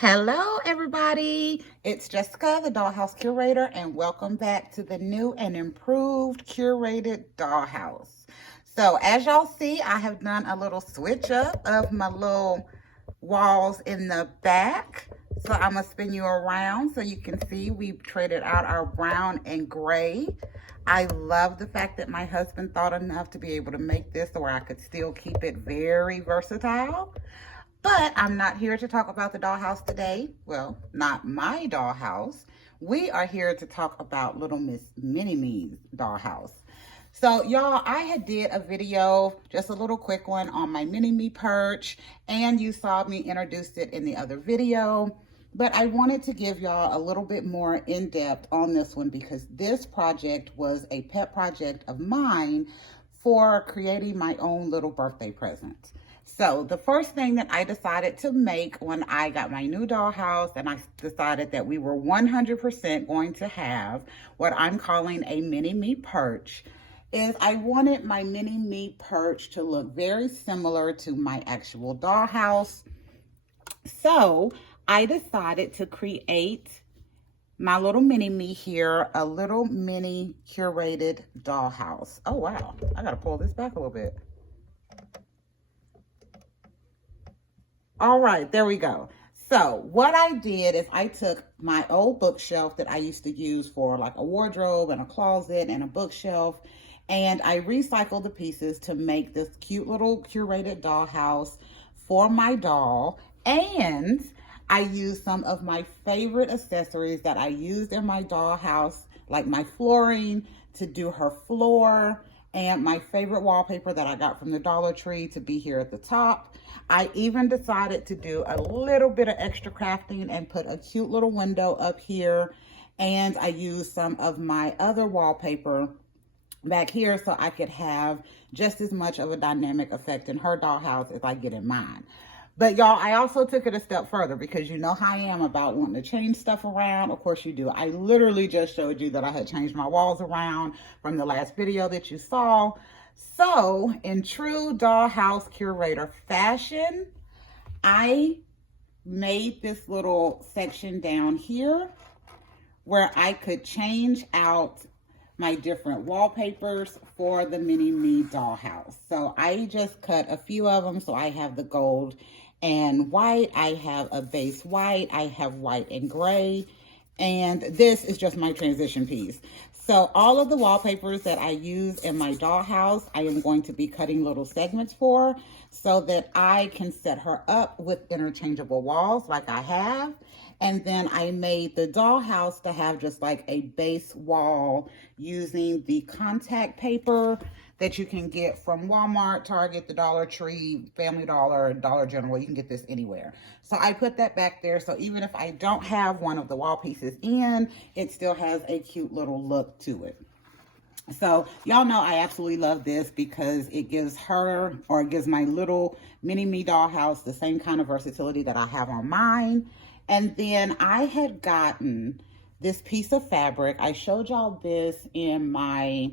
Hello, everybody. It's Jessica, the Dollhouse Curator, and welcome back to the new and improved curated Dollhouse. So, as y'all see, I have done a little switch up of my little walls in the back. So, I'm going to spin you around so you can see we've traded out our brown and gray. I love the fact that my husband thought enough to be able to make this where I could still keep it very versatile. But I'm not here to talk about the dollhouse today. Well, not my dollhouse. We are here to talk about Little Miss Mini Me's dollhouse. So y'all, I had did a video, just a little quick one on my Mini Me perch, and you saw me introduce it in the other video. But I wanted to give y'all a little bit more in depth on this one because this project was a pet project of mine for creating my own little birthday present. So the first thing that I decided to make when I got my new dollhouse and I decided that we were 100% going to have what I'm calling a Mini Me perch is I wanted my Mini Me perch to look very similar to my actual dollhouse. So I decided to create my little Mini Me here, a little mini curated dollhouse. Oh, wow. I got to pull this back a little bit. All right, there we go. So what I did is I took my old bookshelf that I used to use for like a wardrobe and a closet and a bookshelf, and I recycled the pieces to make this cute little curated dollhouse for my doll. And I used some of my favorite accessories that I used in my dollhouse, like my flooring to do her floor, and my favorite wallpaper that I got from the Dollar Tree to be here at the top. I even decided to do a little bit of extra crafting and put a cute little window up here. And I used some of my other wallpaper back here so I could have just as much of a dynamic effect in her dollhouse as I get in mine. But y'all, I also took it a step further because you know how I am about wanting to change stuff around. Of course you do. I literally just showed you that I had changed my walls around from the last video that you saw. So in true dollhouse curator fashion, I made this little section down here where I could change out my different wallpapers for the Mini Me dollhouse. So I just cut a few of them. So I have the gold and white, I have a base white, I have white and gray, and this is just my transition piece. So all of the wallpapers that I use in my dollhouse, I am going to be cutting little segments for so that I can set her up with interchangeable walls like I have. And then I made the dollhouse to have just like a base wall using the contact paper that you can get from Walmart, Target, the Dollar Tree, Family Dollar, Dollar General. You can get this anywhere. So I put that back there. So even if I don't have one of the wall pieces in, it still has a cute little look to it. So y'all know I absolutely love this because it gives her, or it gives my little Mini Me dollhouse the same kind of versatility that I have on mine. And then I had gotten this piece of fabric. I showed y'all this in my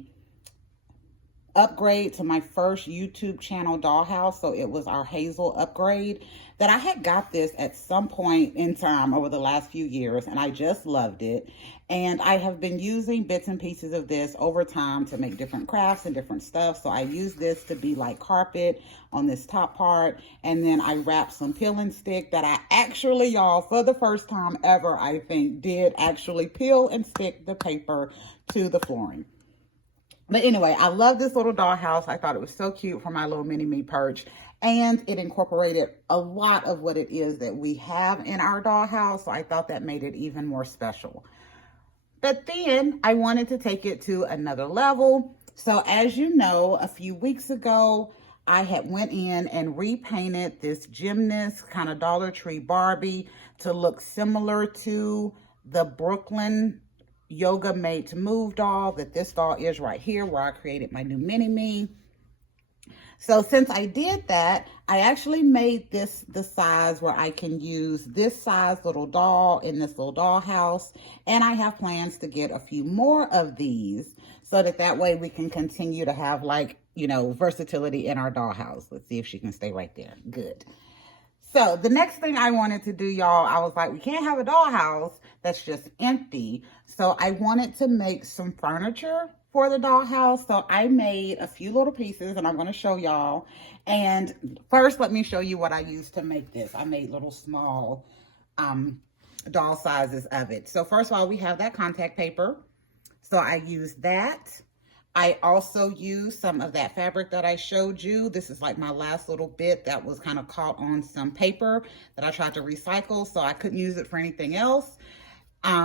upgrade to my first YouTube channel dollhouse. So it was our Hazel upgrade that I had got this at some point in time over the last few years, and I just loved it. And I have been using bits and pieces of this over time to make different crafts and different stuff. So I use this to be like carpet on this top part. And then I wrapped some peel and stick that I actually, y'all, for the first time ever, I think, did actually peel and stick the paper to the flooring. But anyway, I love this little dollhouse. I thought it was so cute for my little Mini Me perch. And it incorporated a lot of what it is that we have in our dollhouse. So I thought that made it even more special. But then I wanted to take it to another level. So as you know, a few weeks ago, I had went in and repainted this gymnast kind of Dollar Tree Barbie to look similar to the Brooklyn Yoga Made to Move doll that this doll is right here, where I created my new Mini Me. So since I did that, I actually made this the size where I can use this size little doll in this little dollhouse. And I have plans to get a few more of these so that way we can continue to have, like, you know, versatility in our dollhouse. Let's see if she can stay right there. Good. So the next thing I wanted to do, y'all, I was like, we can't have a dollhouse that's just empty. So I wanted to make some furniture for the dollhouse. So I made a few little pieces and I'm going to show y'all. And first, let me show you what I used to make this. I made little small doll sizes of it. So first of all, we have that contact paper. So I used that. I also used some of that fabric that I showed you. This is like my last little bit that was kind of caught on some paper that I tried to recycle, so I couldn't use it for anything else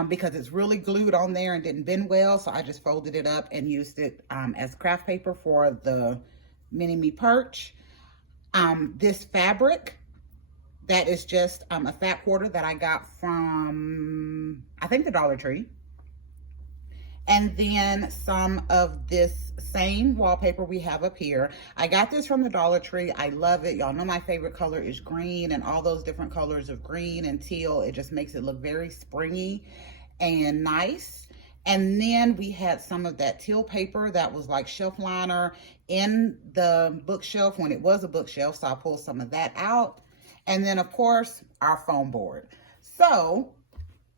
because it's really glued on there and didn't bend well. So I just folded it up and used it as craft paper for the mini me perch. This fabric, that is just a fat quarter that I got from, I think, the Dollar Tree. And then some of this same wallpaper we have up here. I got this from the Dollar Tree. I love it. Y'all know my favorite color is green, and all those different colors of green and teal, it just makes it look very springy and nice. And then we had some of that teal paper that was like shelf liner in the bookshelf when it was a bookshelf. So I pulled some of that out. And then of course, our foam board. So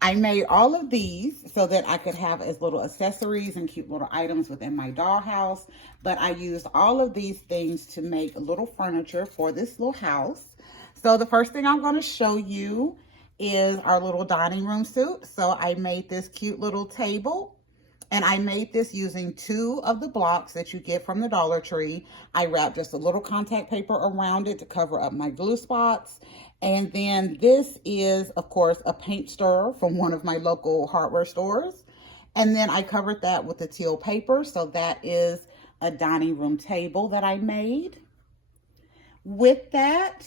I made all of these so that I could have as little accessories and cute little items within my dollhouse. But I used all of these things to make a little furniture for this little house. So the first thing I'm going to show you is our little dining room suite. So I made this cute little table. And I made this using 2 of the blocks that you get from the Dollar Tree. I wrapped just a little contact paper around it to cover up my glue spots. And then this is, of course, a paint stirrer from one of my local hardware stores. And then I covered that with the teal paper. So that is a dining room table that I made. With that,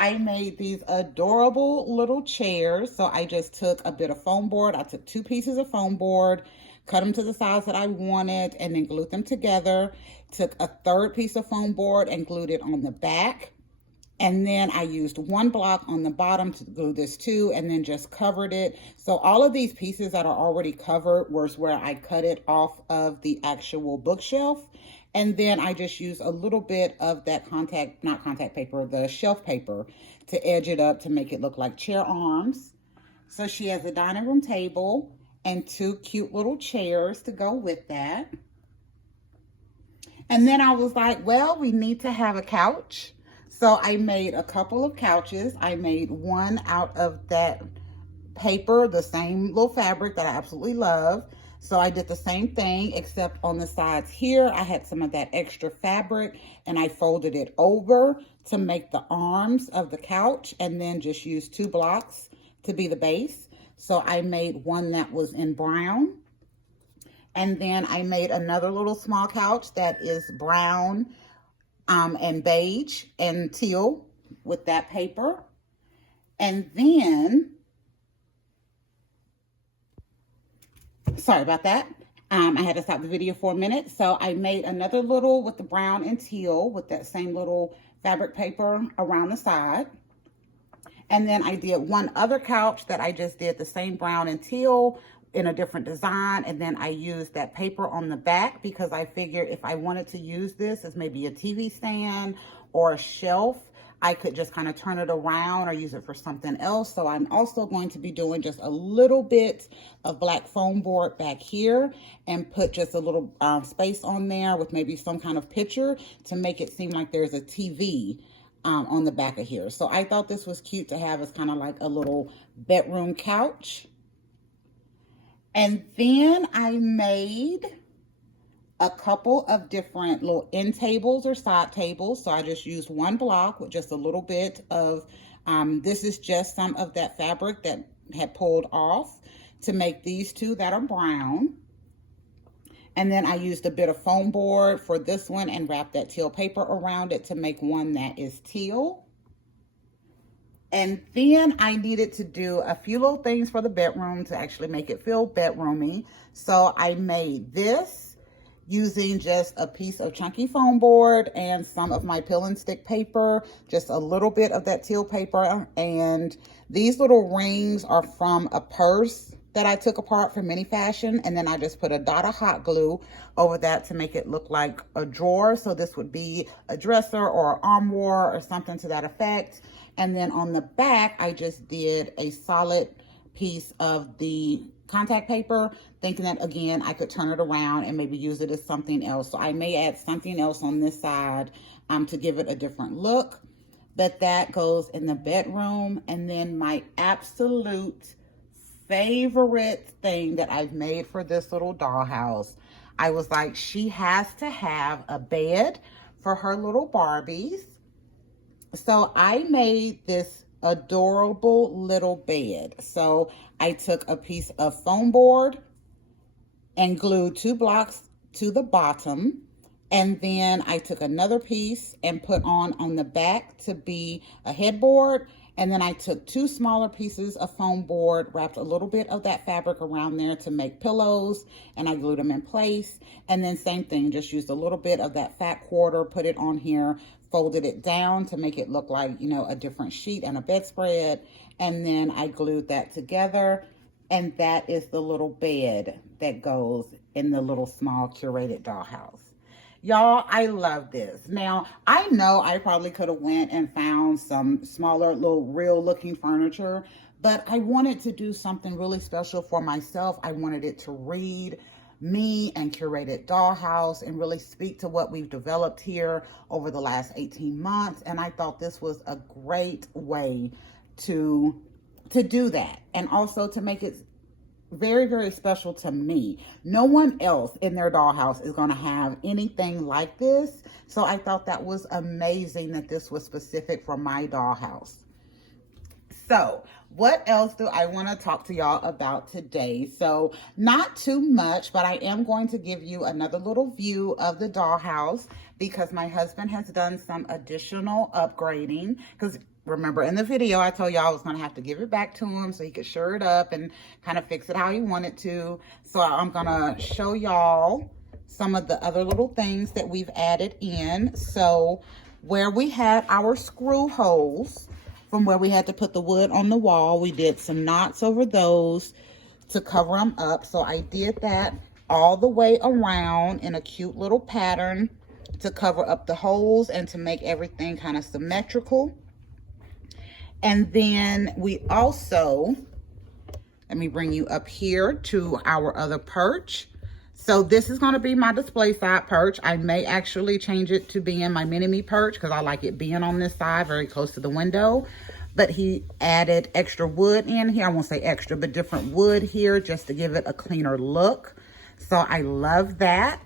I made these adorable little chairs. So I just took a bit of foam board. I took 2 pieces of foam board, cut them to the size that I wanted, and then glued them together. Took a 3rd piece of foam board and glued it on the back. And then I used 1 block on the bottom to glue this to, and then just covered it. So all of these pieces that are already covered was where I cut it off of the actual bookshelf. And then I just used a little bit of that not contact paper, the shelf paper, to edge it up to make it look like chair arms. So she has a dining room table and 2 cute little chairs to go with that. And then I was like, well, we need to have a couch. So I made a couple of couches. I made one out of that paper, the same little fabric that I absolutely love. So I did the same thing, except on the sides here, I had some of that extra fabric and I folded it over to make the arms of the couch, and then just used 2 blocks to be the base. So I made one that was in brown. And then I made another little small couch that is brown and beige and teal with that paper. And then, sorry about that. I had to stop the video for a minute. So I made another little with the brown and teal with that same little fabric paper around the side. And then I did one other couch that I just did the same brown and teal in a different design. And then I used that paper on the back because I figured if I wanted to use this as maybe a TV stand or a shelf, I could just kind of turn it around or use it for something else. So I'm also going to be doing just a little bit of black foam board back here and put just a little space on there with maybe some kind of picture to make it seem like there's a TV on the back of here. So I thought this was cute to have as kind of like a little bedroom couch. And then I made a couple of different little end tables or side tables. So I just used 1 block with just a little bit of, this is just some of that fabric that had pulled off to make these 2 that are brown. And then I used a bit of foam board for this one and wrapped that teal paper around it to make one that is teal. And then I needed to do a few little things for the bedroom to actually make it feel bedroomy. So I made this using just a piece of chunky foam board and some of my peel and stick paper, just a little bit of that teal paper. And these little rings are from a purse that I took apart from Mini Fashion, and then I just put a dot of hot glue over that to make it look like a drawer. So this would be a dresser or an armoire or something to that effect. And then on the back, I just did a solid piece of the contact paper, thinking that again I could turn it around and maybe use it as something else. So I may add something else on this side to give it a different look. But that goes in the bedroom. And then my absolute favorite thing that I've made for this little dollhouse, I was like, she has to have a bed for her little Barbies. So I made this adorable little bed. So I took a piece of foam board and glued 2 blocks to the bottom. And then I took another piece and put on the back to be a headboard. And then I took 2 smaller pieces of foam board, wrapped a little bit of that fabric around there to make pillows, and I glued them in place. And then same thing, just used a little bit of that fat quarter, put it on here, folded it down to make it look like, you know, a different sheet and a bedspread. And then I glued that together. And that is the little bed that goes in the little small curated dollhouse. Y'all, I love this. Now, I know I probably could have went and found some smaller little real looking furniture, but I wanted to do something really special for myself. I wanted it to read me and Curated Dollhouse and really speak to what we've developed here over the last 18 months. And I thought this was a great way to do that, and also to make it very, very special to me. No one else in their dollhouse is going to have anything like this. So I thought that was amazing that this was specific for my dollhouse. So what else do I want to talk to y'all about today? So not too much, but I am going to give you another little view of the dollhouse because my husband has done some additional upgrading. Because remember in the video, I told y'all I was going to have to give it back to him so he could sure it up and kind of fix it how he wanted to. So I'm going to show y'all some of the other little things that we've added in. So where we had our screw holes, from where we had to put the wood on the wall, we did some knots over those to cover them up. So I did that all the way around in a cute little pattern to cover up the holes and to make everything kind of symmetrical. And then we also, let me bring you up here to our other perch. So this is going to be my display side perch. I may actually change it to being my mini-me perch because I like it being on this side very close to the window. But he added extra wood in here. I won't say extra, but different wood here just to give it a cleaner look. So I love that.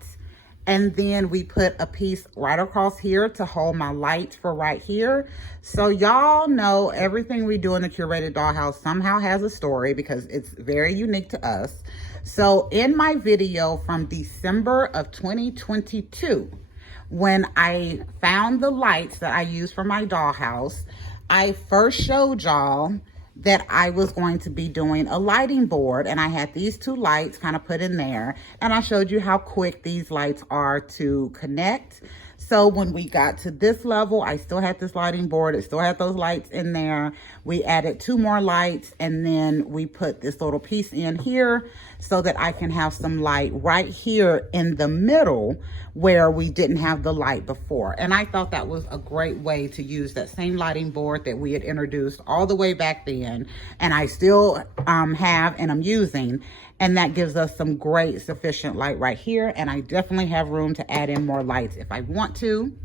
And then we put a piece right across here to hold my lights for right here. So y'all know everything we do in the Curated Dollhouse somehow has a story because it's very unique to us. So in my video from December of 2022, when I found the lights that I use for my dollhouse, I first showed y'all that I was going to be doing a lighting board, and I had these 2 lights kind of put in there, and I showed you how quick these lights are to connect. So when we got to this level, I still had this lighting board. It still had those lights in there. We added 2 more lights, and then we put this little piece in here so that I can have some light right here in the middle where we didn't have the light before. And I thought that was a great way to use that same lighting board that we had introduced all the way back then, and I still have and I'm using. And that gives us some great sufficient light right here. And I definitely have room to add in more lights if I want to.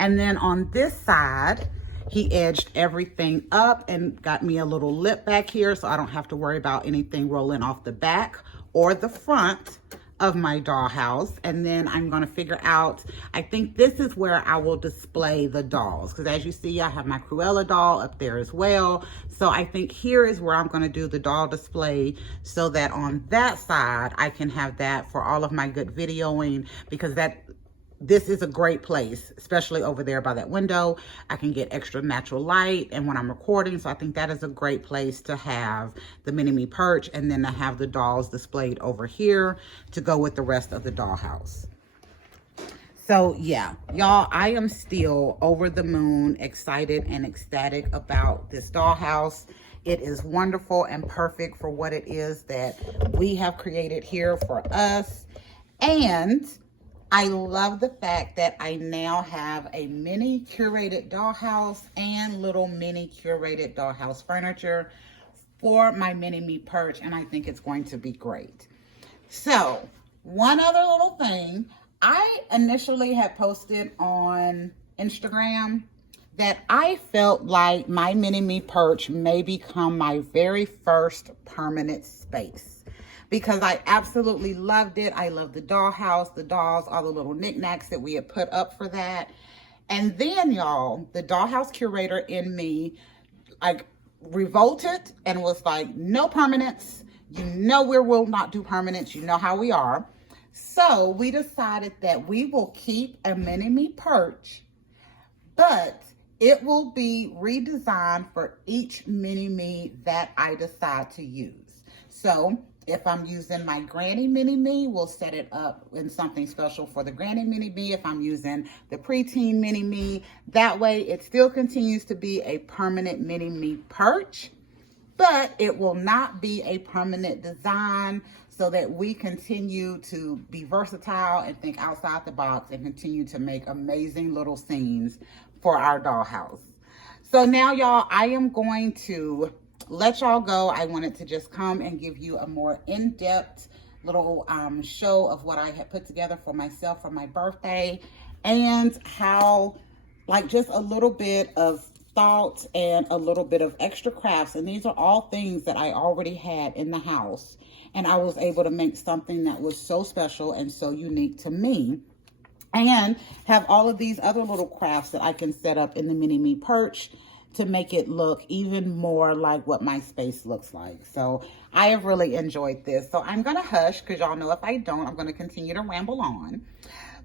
And then on this side, he edged everything up and got me a little lip back here so I don't have to worry about anything rolling off the back or the front of my dollhouse. And then I'm going to figure out, I think this is where I will display the dolls, because as you see, I have my Cruella doll up there as well. So I think here is where I'm going to do the doll display so that on that side I can have that for all of my good videoing, because this is a great place, especially over there by that window. I can get extra natural light and when I'm recording. So I think that is a great place to have the mini-me perch, and then to have the dolls displayed over here to go with the rest of the dollhouse. So yeah, y'all, I am still over the moon, excited and ecstatic about this dollhouse. It is wonderful and perfect for what it is that we have created here for us. And I love the fact that I now have a mini curated dollhouse and little mini curated dollhouse furniture for my mini me perch, and I think it's going to be great. So, one other little thing, I initially had posted on Instagram that I felt like my mini me perch may become my very first permanent space, because I absolutely loved it. I love the dollhouse, the dolls, all the little knickknacks that we had put up for that. And then, y'all, the dollhouse curator in me, like, revolted and was like, no permanence. You know we will not do permanence. You know how we are. So we decided that we will keep a mini me perch, but it will be redesigned for each mini me that I decide to use. So if I'm using my granny mini me, we'll set it up in something special for the granny mini me. If I'm using the preteen mini me, that way it still continues to be a permanent mini me perch, but it will not be a permanent design, so that we continue to be versatile and think outside the box and continue to make amazing little scenes for our dollhouse. So now, y'all, I am going to let y'all go. I wanted to just come and give you a more in-depth little show of what I had put together for myself for my birthday, and how, like, just a little bit of thought and a little bit of extra crafts. And these are all things that I already had in the house, and I was able to make something that was so special and so unique to me, and have all of these other little crafts that I can set up in the mini me perch to make it look even more like what my space looks like. So I have really enjoyed this. So I'm gonna hush, because y'all know if I don't, I'm gonna continue to ramble on.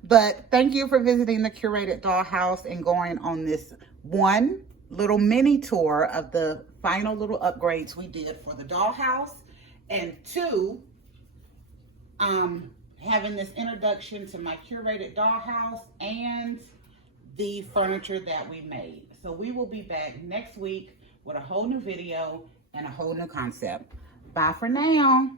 But thank you for visiting the Curated Dollhouse and going on this one little mini tour of the final little upgrades we did for the dollhouse, and two, having this introduction to my curated dollhouse and the furniture that we made. So we will be back next week with a whole new video and a whole new concept. Bye for now.